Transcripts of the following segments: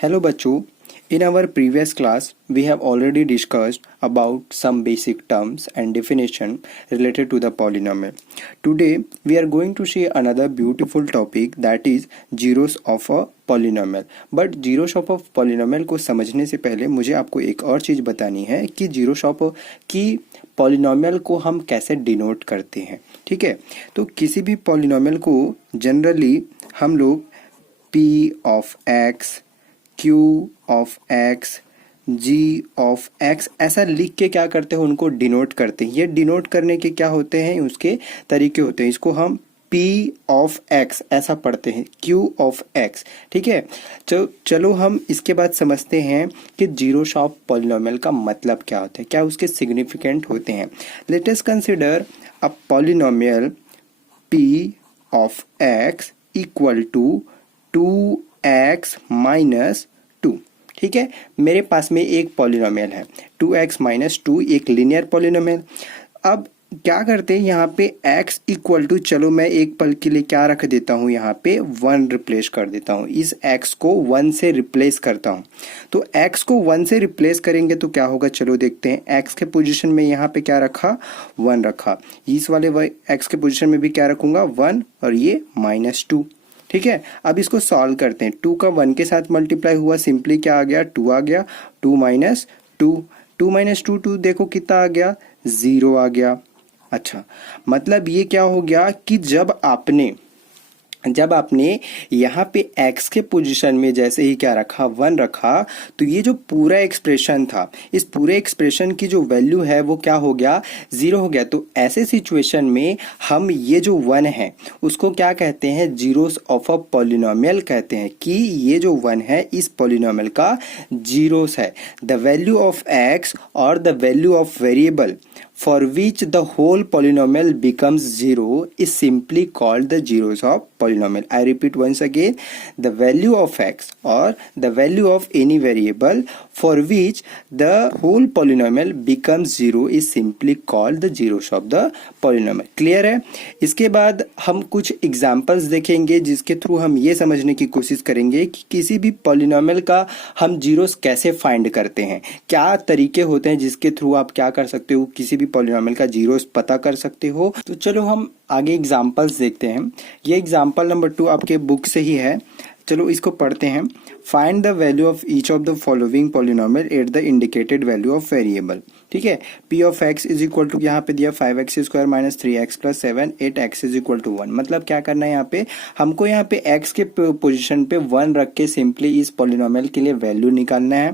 Hello बच्चों, in our previous class we have already discussed about some basic terms and definition related to the polynomial. Today we are going to see another beautiful topic that is zeros of a polynomial. But zeros of a polynomial को समझने से पहले मुझे आपको एक और चीज़ बतानी है कि zeros of की polynomial को हम कैसे डिनोट करते हैं. ठीक है, तो किसी भी polynomial को जनरली हम लोग p of x, q of x, g of x ऐसा लिख के क्या करते हैं, उनको डिनोट करते हैं. ये डिनोट करने के क्या होते हैं, उसके तरीके होते हैं. इसको हम p of x ऐसा पढ़ते हैं, q of x. ठीक है, तो चलो हम इसके बाद समझते हैं कि जीरोस ऑफ पॉलिनोमियल का मतलब क्या होता है, क्या उसके सिग्निफिकेंट होते हैं. Let us consider a polynomial p of x equal to 2x minus 2. ठीक है, मेरे पास में एक पॉलिनोमियल है 2x माइनस 2, एक लीनियर पॉलिनोमियल. अब क्या करते हैं यहाँ पे x इक्वल टू, चलो मैं एक पल के लिए क्या रख देता हूँ, यहाँ पे 1 रिप्लेस कर देता हूँ. इस x को 1 से रिप्लेस करता हूँ. तो x को 1 से रिप्लेस करेंगे तो क्या होगा, चलो देखते हैं. x के पोजीशन में यहाँ पे क्या रखा, 1 रखा. इस वाले x के पोजीशन में भी क्या रखूंगा, 1, और ये माइनस 2. ठीक है, अब इसको सॉल्व करते हैं. 2 का 1 के साथ मल्टीप्लाई हुआ, सिंपली क्या आ गया, 2 आ गया. 2 माइनस 2, 2 माइनस 2, 2 देखो कितना आ गया, 0 आ गया. अच्छा, मतलब ये क्या हो गया कि जब आपने यहाँ पे x के पोजीशन में जैसे ही क्या रखा, 1 रखा, तो ये जो पूरा एक्सप्रेशन था, इस पूरे एक्सप्रेशन की जो वैल्यू है वो क्या हो गया, 0 हो गया. तो ऐसे सिचुएशन में हम ये जो 1 है उसको क्या कहते हैं, जीरोस ऑफ अ पॉलिनोमियल कहते हैं, कि ये जो 1 है इस पॉलिनोमियल का जीरोस है. द वैल्यू ऑफ x और the value of variable for which the whole polynomial becomes 0 is simply called the zeros of polynomial. I repeat once again, the value of x or the value of any variable for which the whole polynomial becomes 0 is simply called the zeros of the polynomial. Clear है. इसके बाद हम कुछ examples देखेंगे जिसके through हम ये समझने की कोशिश करेंगे कि किसी भी पॉलिनोमियल का हम जीरोस कैसे फाइंड करते हैं, क्या तरीके होते हैं जिसके थ्रू आप क्या कर सकते हो, किसी भी पॉलिनोमियल का जीरोस पता कर सकते हो. तो चलो हम आगे एग्जांपल्स देखते हैं. ये एग्जांपल नंबर 2 आपके बुक से ही है. चलो इसको पढ़ते हैं. Find the value of each of the following polynomial at the indicated value of variable. ठीक है, p of x is equal to, यहाँ पे दिया 5x square minus 3x plus 7, 8x is equal to 1. मतलब क्या करना है, यहाँ पे हमको यहाँ पे x के पोजीशन पे 1 रख के सिंपली इस पॉलिनोमियल के लिए वैल्यू निकालना है.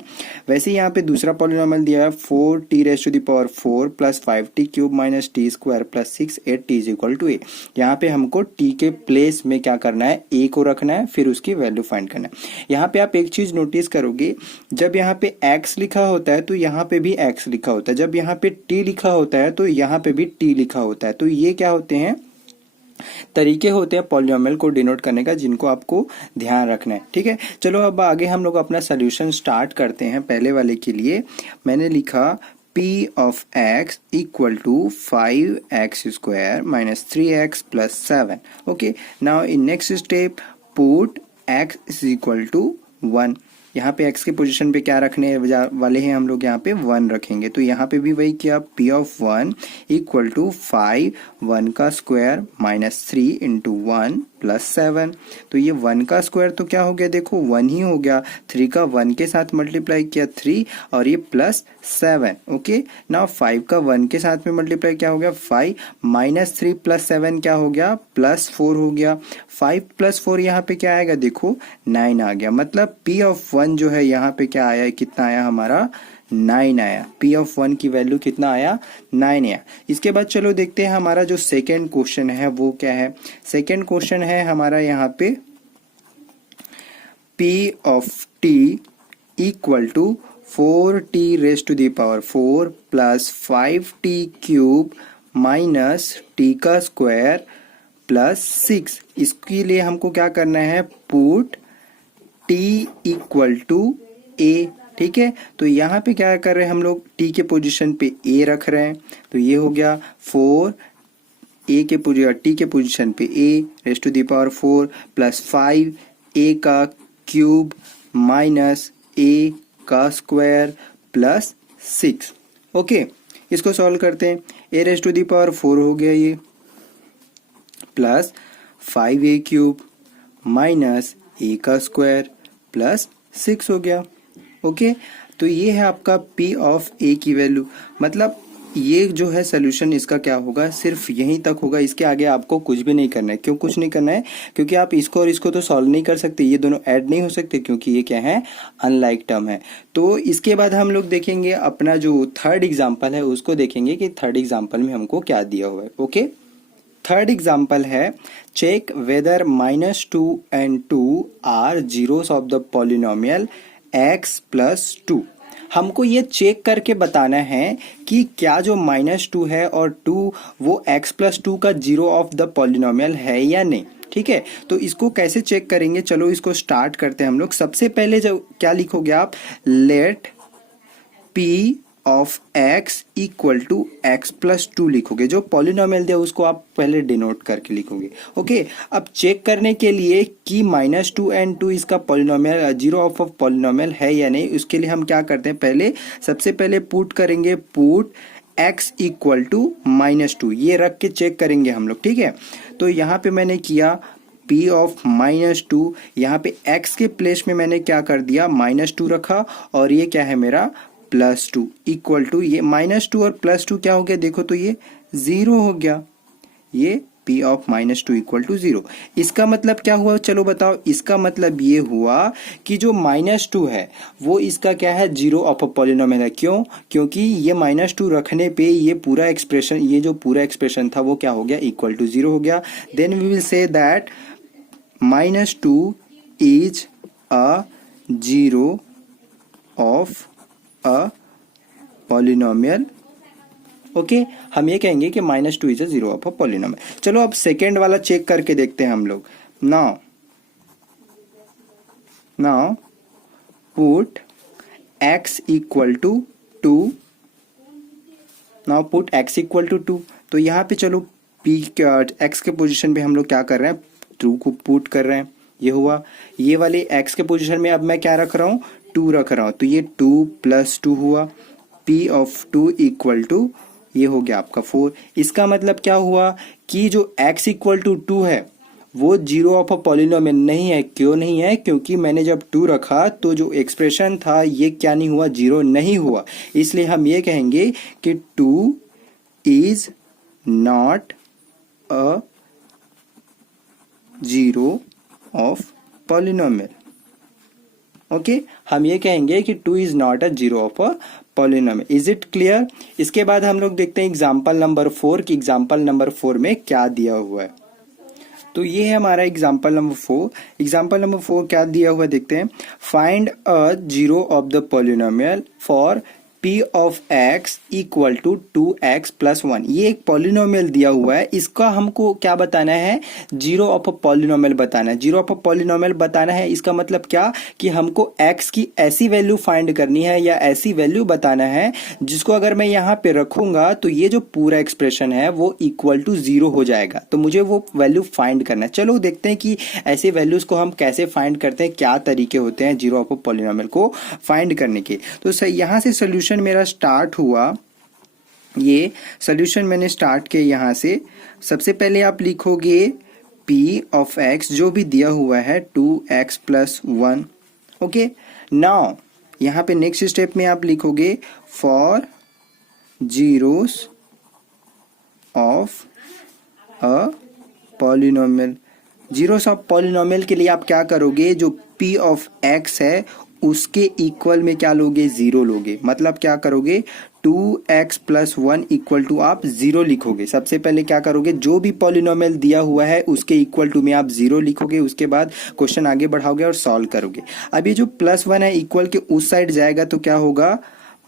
वैसे यहाँ पे दूसरा पॉलिनोमियल दिया है 4t raise to the power 4 plus 5t cube minus t square plus 6, 8t is equal to a. यहाँ पे हमको t के प्लेस में क्या करना है, a को रखना है, फिर उसकी वैल्यू फाइंड करना है. यहाँ पे आप एक चीज नोटिस करोगे, जब यहाँ पे x लिखा होता है तो यहाँ पे भी x लिखा होता है, जब यहाँ पे t लिखा होता है तो यहाँ पे भी t लिखा होता है. तो ये क्या होते हैं, तरीके होते हैं पॉलिनोमियल को डिनोट करने का, जिनको आपको ध्यान रखना है. ठीक है, चलो अब आगे हम लोग अपना सोल्यूशन स्टार्ट करते हैं. पहले वाले के लिए मैंने लिखा p of x equal to 5x square minus 3x plus 7. Okay, now in next step put x is equal to 1. यहाँ पे x के पोजीशन पे क्या रखने वाले हैं हम लोग, यहाँ पे 1 रखेंगे. तो यहाँ पे भी वही किया, p ऑफ 1 इक्वल टू 5, 1 का स्क्वायर माइनस 3 इंटू 1 प्लस 7. तो ये 1 का स्क्वायर तो क्या हो गया, देखो 1 ही हो गया. 3 का 1 के साथ मल्टीप्लाई किया 3, और ये प्लस 7. ओके, नाउ 5 का 1 के साथ में मल्टीप्लाई क्या हो गया, 5 माइनस 3 प्लस 7 क्या हो गया, प्लस 4 हो गया. 5 प्लस 4 यहाँ पे क्या आएगा, देखो 9 आ गया. मतलब p ऑफ 1 जो है यहाँ पे क्या आया, कितना आया हमारा, 9 आया. p ऑफ 1 की वैल्यू कितना आया, 9 आया. इसके बाद चलो देखते हैं हमारा जो सेकेंड क्वेश्चन है वो क्या है. सेकेंड क्वेश्चन है हमारा यहाँ पे p of t equal to 4t raise to the power 4 plus 5t cube minus t का स्क्वायर प्लस 6. इसके लिए हमको क्या करना है, put t equal to a. ठीक है, तो यहाँ पे क्या कर रहे हैं हम लोग, t के पोजीशन पे a रख रहे हैं. तो ये हो गया 4 t के पोजीशन पे a raise to the power 4 plus 5 a का क्यूब माइनस ए का स्क्वायर प्लस 6। ओके, इसको सॉल्व करते हैं। A raise to the power 4 हो गया ये, plus 5a cube minus a का स्क्वायर प्लस 6 हो गया। ओके, तो ये है आपका p ऑफ a की वैल्यू। मतलब ये जो है सोल्यूशन इसका क्या होगा, सिर्फ यहीं तक होगा, इसके आगे आपको कुछ भी नहीं करना है। क्यों कुछ नहीं करना है? क्योंकि आप इसको और इसको तो सॉल्व नहीं कर सकते, ये दोनों ऐड नहीं हो सकते, क्योंकि ये क्या है, अनलाइक टर्म है। तो इसके बाद हम लोग देखेंगे अपना जो थर्ड एग्जाम्पल है उसको देखेंगे कि थर्ड एग्जाम्पल में हमको क्या दिया हुआ है। ओके, थर्ड एग्जाम्पल है check whether -2 and 2 are zeros of the polynomial x plus 2। हमको ये चेक करके बताना है कि क्या जो -2 है और 2 वो x प्लस 2 का जीरो ऑफ द पॉलिनोमियल है या नहीं। ठीक है, तो इसको कैसे चेक करेंगे, चलो इसको स्टार्ट करते हैं हम लोग। सबसे पहले जो क्या लिखोगे आप, let p of x equal to x plus 2 लिखोगे। जो पॉलिनोमियल दिया उसको आप पहले डिनोट करके लिखोगे। ओके, अब चेक करने के लिए कि -2 and 2 इसका पॉलिनोमियल जीरो ऑफ पॉलिनोमियल है या नहीं, उसके लिए हम क्या करते हैं, पहले सबसे पहले पुट करेंगे, पुट x इक्वल टू -2, ये रख के चेक करेंगे हम लोग। ठीक है, तो यहाँ पे मैंने किया p ऑफ -2, यहाँ पे x के प्लेस में मैंने क्या कर दिया, -2 रखा, और ये क्या है मेरा +2 इक्वल टू, ये -2 और +2 क्या हो गया, देखो तो ये 0 हो गया। ये p ऑफ -2 इक्वल टू 0। इसका मतलब क्या हुआ, चलो बताओ। इसका मतलब ये हुआ कि जो -2 है वो इसका क्या है, जीरो ऑफ अ पॉलिनोमियल है। क्यों? क्योंकि ये -2 रखने पे ये पूरा एक्सप्रेशन, ये जो पूरा एक्सप्रेशन था वो क्या हो गया, इक्वल टू 0 हो गया। Then we will say that -2 is a zero of a polynomial. Okay, हम ये कहेंगे कि -2 is a zero of a polynomial. चलो अब सेकेंड वाला चेक करके देखते हैं हम लोग। Now put x equal to 2। Now put x equal to 2। तो यहाँ पे चलो p x के पोजीशन पे हम लोग क्या कर रहे हैं, 2 को पुट कर रहे हैं। ये हुआ, ये वाले x के पोजीशन में अब मैं क्या रख रहा हूँ, 2 रख रहा हूँ। तो ये 2 + 2 हुआ, p ऑफ 2 इक्वल टू, ये हो गया आपका 4। इसका मतलब क्या हुआ कि जो x इक्वल टू 2 है वो जीरो ऑफ अ पॉलिनोमियल नहीं है। क्यों नहीं है? क्योंकि मैंने जब 2 रखा तो जो एक्सप्रेशन था ये क्या नहीं हुआ, जीरो नहीं हुआ। इसलिए हम ये कहेंगे कि 2 is not a zero of polynomial. Okay, हम ये कहेंगे कि 2 is not a zero of a polynomial. Is it clear? इसके बाद हम लोग देखते हैं एग्जाम्पल नंबर 4 की एग्जाम्पल नंबर 4 में क्या दिया हुआ है। तो ये है हमारा एग्जाम्पल नंबर 4। एग्जाम्पल नंबर 4 क्या दिया हुआ देखते हैं। Find a zero of the polynomial for p of x equal to 2x plus 1। ये एक पॉलिनोमियल दिया हुआ है, इसका हमको क्या बताना है, जीरो ऑफ अ पॉलिनोमियल बताना है। जीरो ऑफ अ पॉलिनोमियल बताना है, इसका मतलब क्या कि हमको x की ऐसी वैल्यू फाइंड करनी है या ऐसी वैल्यू बताना है जिसको अगर मैं यहाँ पे रखूंगा तो ये जो पूरा एक्सप्रेशन है वो इक्वल टू 0 हो जाएगा। तो मुझे वो वैल्यू फाइंड करना है। चलो देखते हैं कि ऐसे वैल्यूज को हम कैसे फाइंड करते हैं, क्या तरीके होते हैं जीरो ऑफ अ पॉलिनोमियल को फाइंड करने के। तो यहाँ से सोल्यूशन मेरा स्टार्ट हुआ। ये सोल्यूशन मैंने स्टार्ट किया यहाँ से। सबसे पहले आप लिखोगे p ऑफ x जो भी दिया हुआ है 2x प्लस 1। ओके, नाउ यहाँ पे नेक्स्ट स्टेप में आप लिखोगे for zeros of a polynomial. Zeros of polynomial के लिए आप क्या करोगे, जो p ऑफ x है उसके इक्वल में क्या लोगे, 0 लोगे। मतलब क्या करोगे, 2x प्लस 1 इक्वल टू आप 0 लिखोगे। सबसे पहले क्या करोगे, जो भी पॉलिनोमियल दिया हुआ है उसके इक्वल टू में आप 0 लिखोगे। उसके बाद क्वेश्चन आगे बढ़ाओगे और सॉल्व करोगे। अब ये जो +1 है इक्वल के उस साइड जाएगा तो क्या होगा,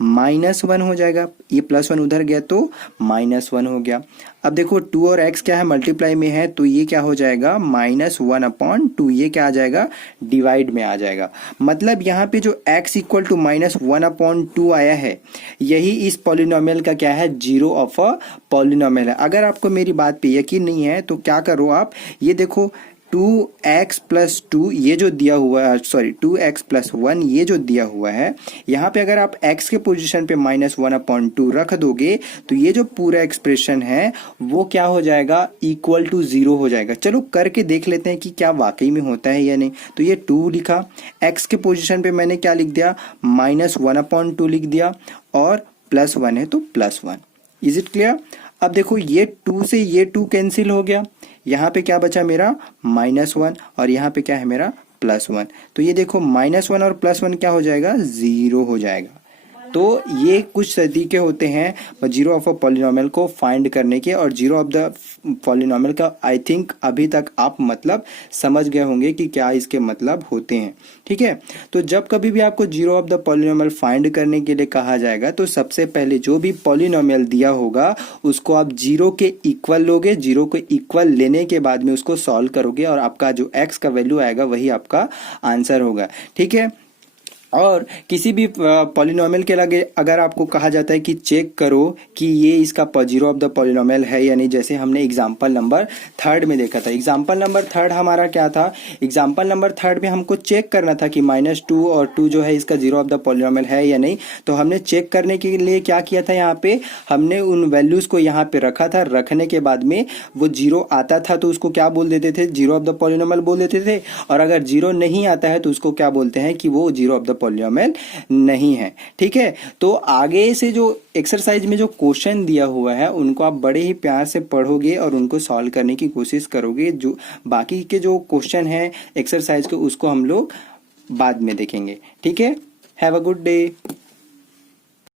-1 हो जाएगा। ये +1 उधर गया तो -1 हो गया। अब देखो 2 और x क्या है, मल्टीप्लाई में है, तो ये क्या हो जाएगा, -1/2। ये क्या आ जाएगा, डिवाइड में आ जाएगा। मतलब यहाँ पे जो x इक्वल टू -1/2 आया है, यही इस पॉलिनोमियल का क्या है, जीरो ऑफ अ पॉलिनोमियल है। अगर आपको मेरी बात पे यकीन नहीं है तो क्या करो आप, ये देखो 2x+2 ये जो दिया हुआ है, सॉरी 2x+1 ये जो दिया हुआ है, यहाँ पे अगर आप x के पोजीशन पे -1/2 रख दोगे तो ये जो पूरा एक्सप्रेशन है वो क्या हो जाएगा, इक्वल टू 0 हो जाएगा। चलो करके देख लेते हैं कि क्या वाकई में होता है या नहीं। तो ये 2 लिखा, x के पोजीशन पे मैंने क्या लिख दिया, -1/2 लिख दिया, और +1 है तो +1। Is it clear? अब देखो ये 2 से ये 2 कैंसिल हो गया, यहाँ पे क्या बचा मेरा -1, और यहाँ पे क्या है मेरा +1। तो ये देखो -1 और +1 क्या हो जाएगा, 0 हो जाएगा। तो ये कुछ तरीके होते हैं जीरो ऑफ अ पॉलिनोमियल को फाइंड करने के, और जीरो ऑफ द पॉलिनोमियल का आई थिंक अभी तक आप मतलब समझ गए होंगे कि क्या इसके मतलब होते हैं। ठीक है, तो जब कभी भी आपको zero of the polynomial find करने के लिए कहा जाएगा तो सबसे पहले जो भी पॉलिनोमियल दिया होगा उसको आप जीरो के इक्वल लोगे, जीरो के इक्वल लेने के बाद में उसको सॉल्व करोगे और आपका जो एक्स का वैल्यू आएगा वही आपका आंसर होगा। ठीक है, और किसी भी पॉलिनोमियल के लगे अगर आपको कहा जाता है कि चेक करो कि ये इसका जीरो ऑफ द पॉलिनोमियल है या नहीं, जैसे हमने एग्जांपल नंबर 3 में देखा था। एग्जांपल नंबर 3 हमारा क्या था, एग्जांपल नंबर 3 में हमको चेक करना था कि -2 और 2 जो है इसका जीरो ऑफ द पॉलिनोमियल है या नहीं। तो हमने चेक करने के लिए क्या किया था, यहाँ पे हमने उन वैल्यूज को यहाँ पे रखा था, रखने के बाद में वो जीरो आता था तो उसको क्या बोल देते थे, जीरो ऑफ द पॉलिनोमियल बोल देते थे, और अगर जीरो नहीं आता है तो उसको क्या बोलते हैं कि वो जीरो ऑफ द पॉलिनोमियल नहीं है। ठीक है, तो आगे से जो एक्सरसाइज में जो क्वेश्चन दिया हुआ है उनको आप बड़े ही प्यार से पढ़ोगे और उनको सॉल्व करने की कोशिश करोगे। जो बाकी के जो क्वेश्चन है एक्सरसाइज के उसको हम लोग बाद में देखेंगे। ठीक है, हैव अ गुड डे।